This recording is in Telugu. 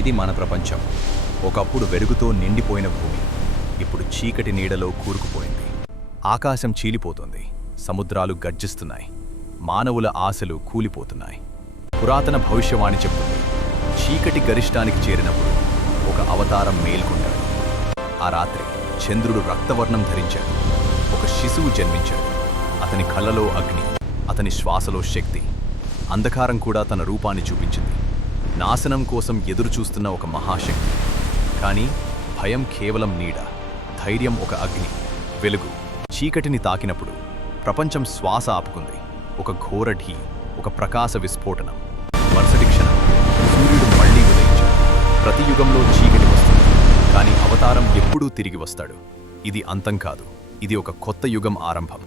ఇది మన ప్రపంచం. ఒకప్పుడు వెలుగుతో నిండిపోయిన భూమి ఇప్పుడు చీకటి నీడలో కూరుకుపోయింది. ఆకాశం చీలిపోతుంది, సముద్రాలు గర్జిస్తున్నాయి, మానవుల ఆశలు కూలిపోతున్నాయి. పురాతన భవిష్యవాణి చెప్తుంది, చీకటి గరిష్టానికి చేరినప్పుడు ఒక అవతారం మేల్కొంటాడు. ఆ రాత్రి చంద్రుడు రక్తవర్ణం ధరించాడు. ఒక శిశువు జన్మించాడు. అతని కళ్ళలో అగ్ని, అతని శ్వాసలో శక్తి. అంధకారం కూడా తన రూపాన్ని చూపించింది. నాశనం కోసం ఎదురుచూస్తున్న ఒక మహాశక్తి. కానీ భయం కేవలం నీడ, ధైర్యం ఒక అగ్ని, వెలుగు. చీకటిని తాకినప్పుడు ప్రపంచం శ్వాస ఆపుకుంది. ఒక ఘోర ఢీ, ఒక ప్రకాశ విస్ఫోటనం. మరుసటి క్షణం సూర్యుడు మళ్లీ ఉదయించాడు. ప్రతి యుగంలో చీకటి వస్తుంది, కానీ అవతారం ఎప్పుడూ తిరిగి వస్తాడు. ఇది అంతం కాదు, ఇది ఒక కొత్త యుగం ఆరంభం.